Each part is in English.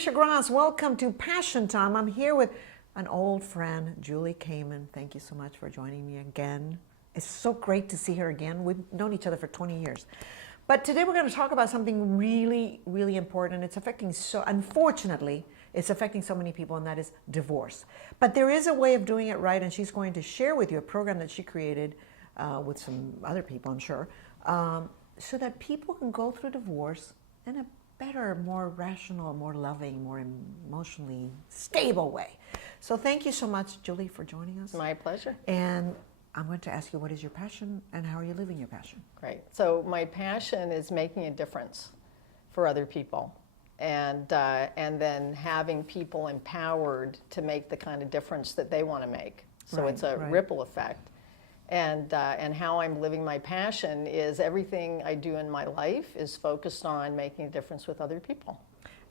Patricia Gross. Welcome to Passion Time. I'm here with an old friend, Juli Hall. Thank you so much for joining me again. It's so great to see her again. We've known each other for 20 years. But today we're going to talk about something really, really important. It's affecting unfortunately, it's affecting so many people, and that is divorce. But there is a way of doing it right, and she's going to share with you a program that she created with some other people, I'm sure, so that people can go through divorce in a better, more rational, more loving, more emotionally stable way. So thank you so much, Juli, for joining us. My pleasure. And I'm going to ask you, what is your passion and how are you living your passion? Great. So my passion is making a difference for other people, and then having people empowered to make the kind of difference that they want to make. So it's a ripple effect. And how I'm living my passion is everything I do in my life is focused on making a difference with other people.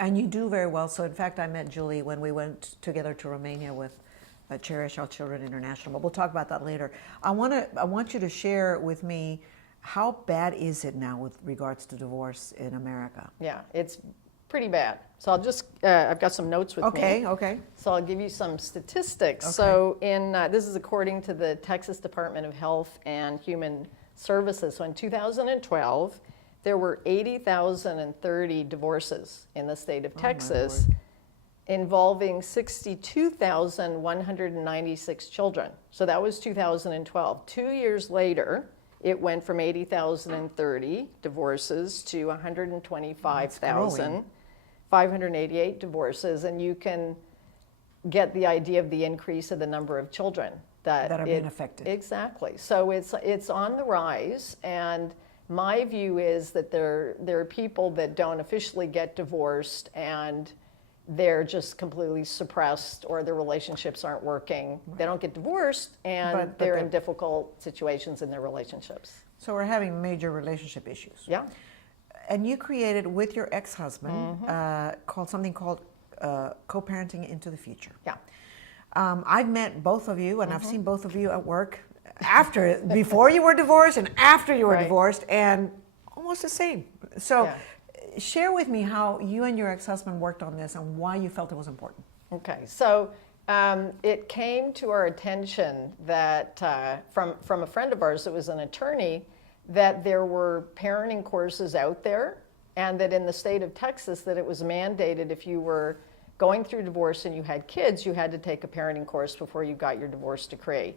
And you do very well. So in fact, I met Juli when we went together to Romania with Cherish Our Children International, but we'll talk about that later. I want you to share with me, how bad is it now with regards to divorce in America? Yeah, it's pretty bad. So I'll just, I've got some notes with me. Okay. So I'll give you some statistics. Okay. So this is according to the Texas Department of Health and Human Services. So in 2012, there were 80,030 divorces in the state of Texas, involving 62,196 children. So that was 2012. 2 years later, it went from 80,030 divorces to 125,588 divorces, and you can get the idea of the increase of the number of children that are being affected. Exactly. So it's on the rise, and my view is that there are people that don't officially get divorced, and they're just completely suppressed, or their relationships aren't working. They don't get divorced, and but they're in difficult situations in their relationships. So we're having major relationship issues. Yeah. And you created with your ex-husband something called Co-Parenting into the Future. Yeah. I've met both of you, and I've seen both of you at work before you were divorced and after you were divorced, and almost the same. So share with me how you and your ex-husband worked on this and why you felt it was important. Okay, so it came to our attention that from a friend of ours that was an attorney, that there were parenting courses out there, and that in the state of Texas that it was mandated if you were going through divorce and you had kids, you had to take a parenting course before you got your divorce decree.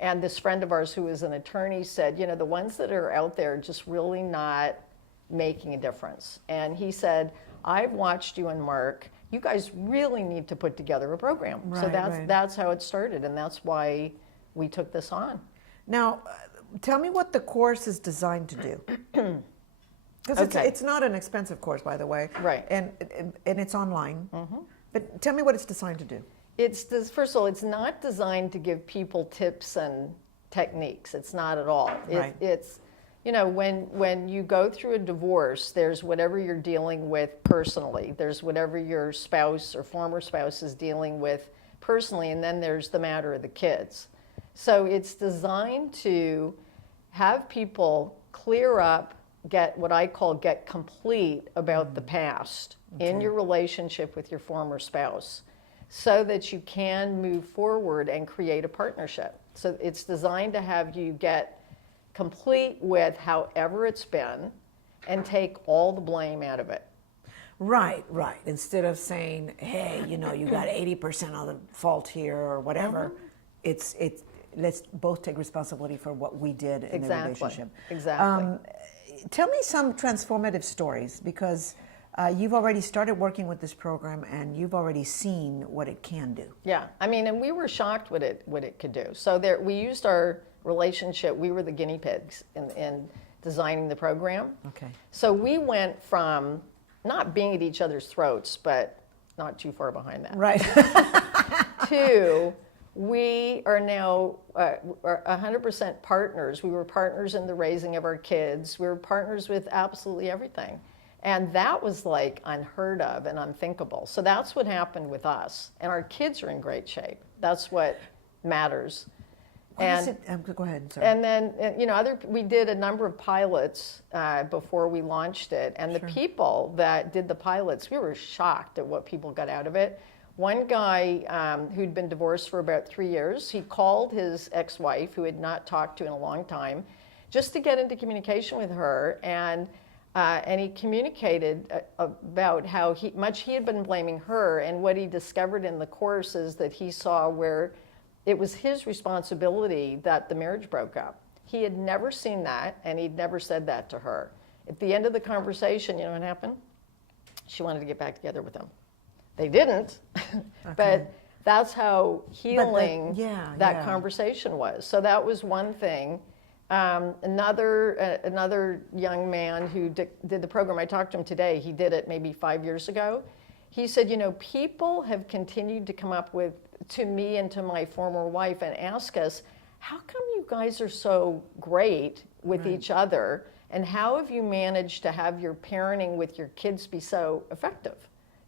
And this friend of ours who was an attorney said, you know, the ones that are out there are just really not making a difference. And he said, I've watched you and Mark, you guys really need to put together a program. So that's how it started, and that's why we took this on. Now, tell me what the course is designed to do. Because it's not an expensive course, by the way. Right. And it's online. But tell me what it's designed to do. First of all, it's not designed to give people tips and techniques. It's not at all. It's, you know, when you go through a divorce, there's whatever you're dealing with personally. There's whatever your spouse or former spouse is dealing with personally, and then there's the matter of the kids. So it's designed to have people clear up, get what I call get complete about the past in your relationship with your former spouse, so that you can move forward and create a partnership. So it's designed to have you get complete with however it's been and take all the blame out of it. Right. Instead of saying, hey, you know, you got 80% of the fault here or whatever, it's let's both take responsibility for what we did in the relationship. Exactly. Tell me some transformative stories, because you've already started working with this program and you've already seen what it can do. Yeah, I mean, and we were shocked what it could do. So we used our relationship, we were the guinea pigs in designing the program. Okay. So we went from not being at each other's throats, but not too far behind that. Right. to we are now 100% partners. We were partners in the raising of our kids. We were partners with absolutely everything. And that was like unheard of and unthinkable. So that's what happened with us. And our kids are in great shape. That's what matters. Go ahead. Sorry. And then, we did a number of pilots before we launched it. And the people that did the pilots, we were shocked at what people got out of it. One guy who'd been divorced for about 3 years, he called his ex-wife, who had not talked to in a long time, just to get into communication with her. And he communicated about how much he had been blaming her. And what he discovered in the course is that he saw where it was his responsibility that the marriage broke up. He had never seen that, and he'd never said that to her. At the end of the conversation, you know what happened? She wanted to get back together with him. They didn't, but that's how healing that conversation was. So that was one thing. Another young man who did the program, I talked to him today, he did it maybe 5 years ago. He said, people have continued to come up to me and to my former wife and ask us, how come you guys are so great with each other, and how have you managed to have your parenting with your kids be so effective?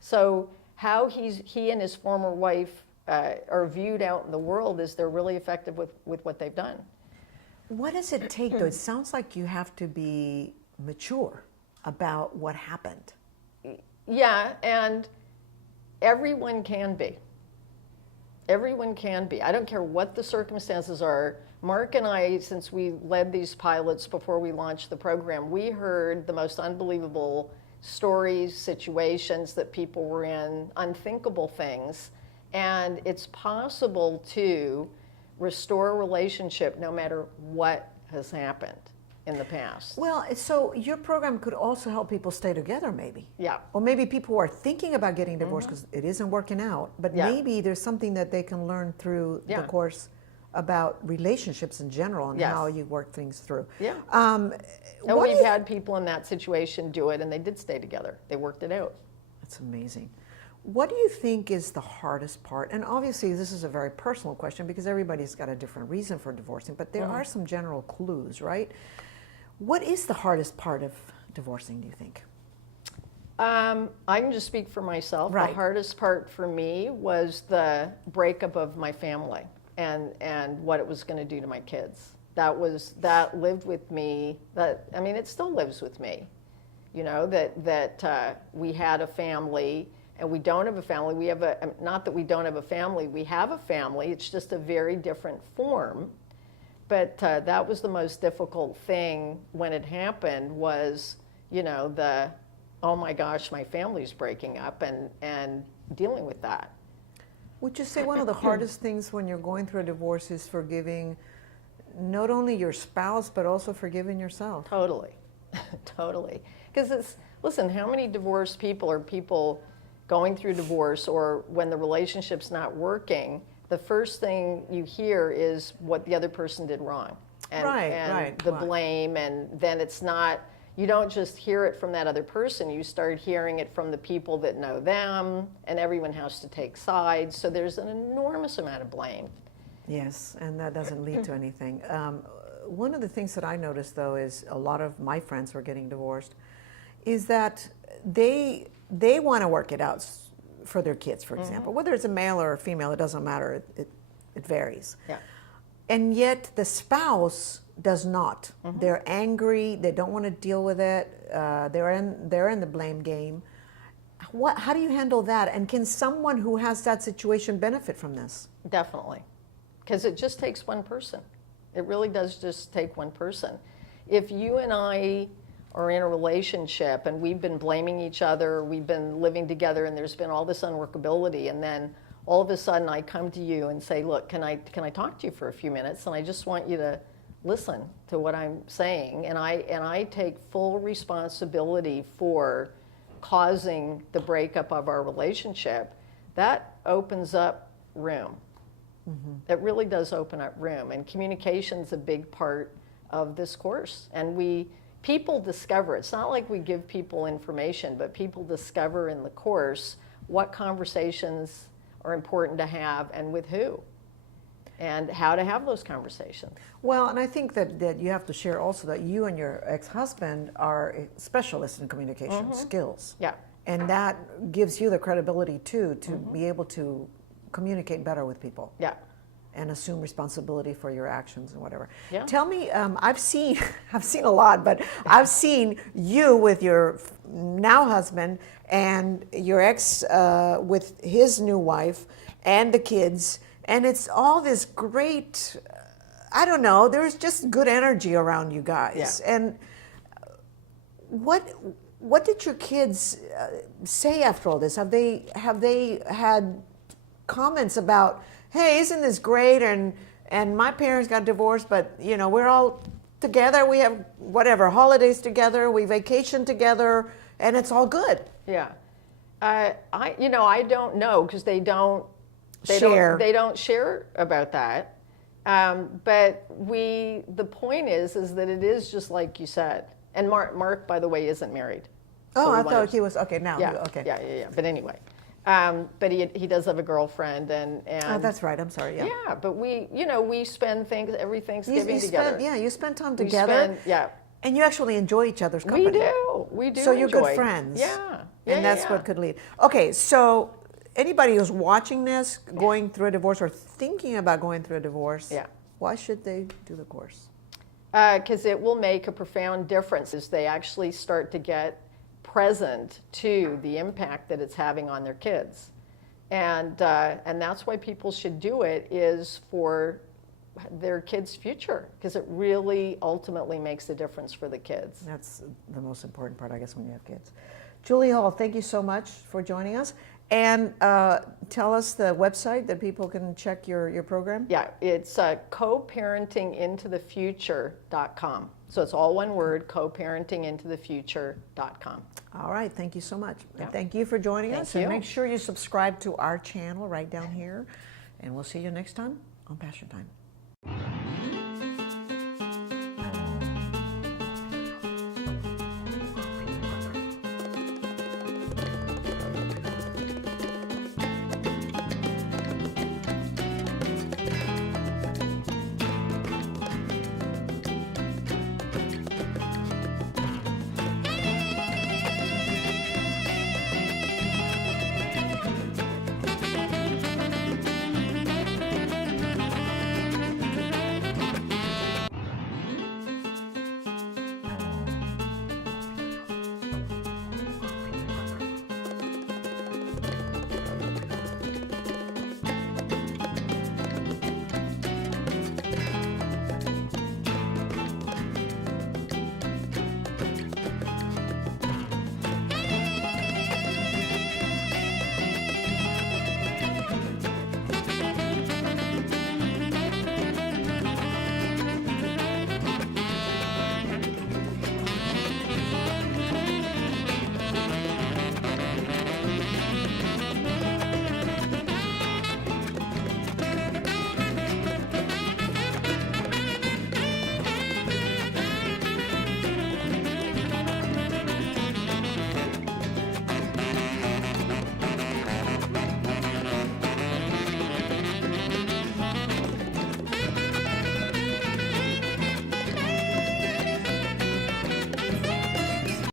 So how he and his former wife are viewed out in the world is they're really effective with what they've done. What does it take, though? It sounds like you have to be mature about what happened. Yeah, and everyone can be. Everyone can be. I don't care what the circumstances are. Mark and I, since we led these pilots before we launched the program, we heard the most unbelievable stories, situations that people were in, unthinkable things. And it's possible to restore a relationship no matter what has happened in the past. Well, so your program could also help people stay together, maybe. Yeah. Or maybe people who are thinking about getting divorced because it isn't working out, but maybe there's something that they can learn through the course about relationships in general and how you work things through. Yeah. And we've had people in that situation do it, and they did stay together. They worked it out. That's amazing. What do you think is the hardest part? And obviously this is a very personal question because everybody's got a different reason for divorcing, but there are some general clues, right? What is the hardest part of divorcing, do you think? I can just speak for myself. Right. The hardest part for me was the breakup of my family and what it was going to do to my kids. That lived with me. It still lives with me. That we had a family. And we don't have a family. We have not that we don't have a family. We have a family. It's just a very different form. But that was the most difficult thing when it happened was, oh my gosh, my family's breaking up and dealing with that. Would you say one of the hardest things when you're going through a divorce is forgiving not only your spouse, but also forgiving yourself? Totally. Totally. Because listen, how many divorced people are people going through divorce, or when the relationship's not working, the first thing you hear is what the other person did wrong. And the blame, and then it's not, you don't just hear it from that other person, you start hearing it from the people that know them, and everyone has to take sides, so there's an enormous amount of blame. Yes, and that doesn't lead to anything. One of the things that I noticed, though, is a lot of my friends who are getting divorced, is that they want to work it out for their kids, for example. Whether it's a male or a female, it doesn't matter. It varies. Yeah. And yet the spouse does not. They're angry. They don't want to deal with it. They're in the blame game. How do you handle that? And can someone who has that situation benefit from this? Definitely, because it just takes one person. It really does just take one person. If you and I are in a relationship and we've been blaming each other, we've been living together, and there's been all this unworkability, and then all of a sudden I come to you and say, look, can I talk to you for a few minutes? And I just want you to listen to what I'm saying. And I take full responsibility for causing the breakup of our relationship. That opens up room. It really does open up room. And communication's a big part of this course. And people discover, it's not like we give people information, but people discover in the course what conversations are important to have and with who, and how to have those conversations. Well, and I think that you have to share also that you and your ex-husband are specialists in communication skills. Yeah. And that gives you the credibility too to be able to communicate better with people. Yeah. and assume responsibility for your actions and whatever. Yeah. Tell me, I've seen a lot, but I've seen you with your now husband and your ex with his new wife and the kids, and it's all this great, I don't know, there's just good energy around you guys. Yeah. And what did your kids say after all this? Have they had comments about, hey, isn't this great? And my parents got divorced, but you know, we're all together. We have whatever holidays together. We vacation together, and it's all good. Yeah, I don't know because they don't share about that. But the point is that it is just like you said. And Mark, by the way, isn't married. Oh, I thought he was okay now. Yeah, Okay. Yeah. But anyway, but he does have a girlfriend, and oh, that's right. I'm sorry. Yeah. Yeah, but we spend every Thanksgiving together. You spend time together. Yeah. And you actually enjoy each other's company. We do. So you're good friends. Yeah. And that's what could lead. Okay, so anybody who's watching this, going through a divorce or thinking about going through a divorce, why should they do the course? Because it will make a profound difference as they actually start to get present to the impact that it's having on their kids. And that's why people should do it, is for their kids' future, because it really ultimately makes a difference for the kids. That's the most important part, I guess, when you have kids. Juli Hall, thank you so much for joining us. And tell us the website that people can check your program. Yeah, it's coparentingintothefuture.com. So it's all one word, coparentingintothefuture.com. All right, thank you so much. Yeah. And thank you for joining us. Thank you. And make sure you subscribe to our channel right down here. And we'll see you next time on Passion Time.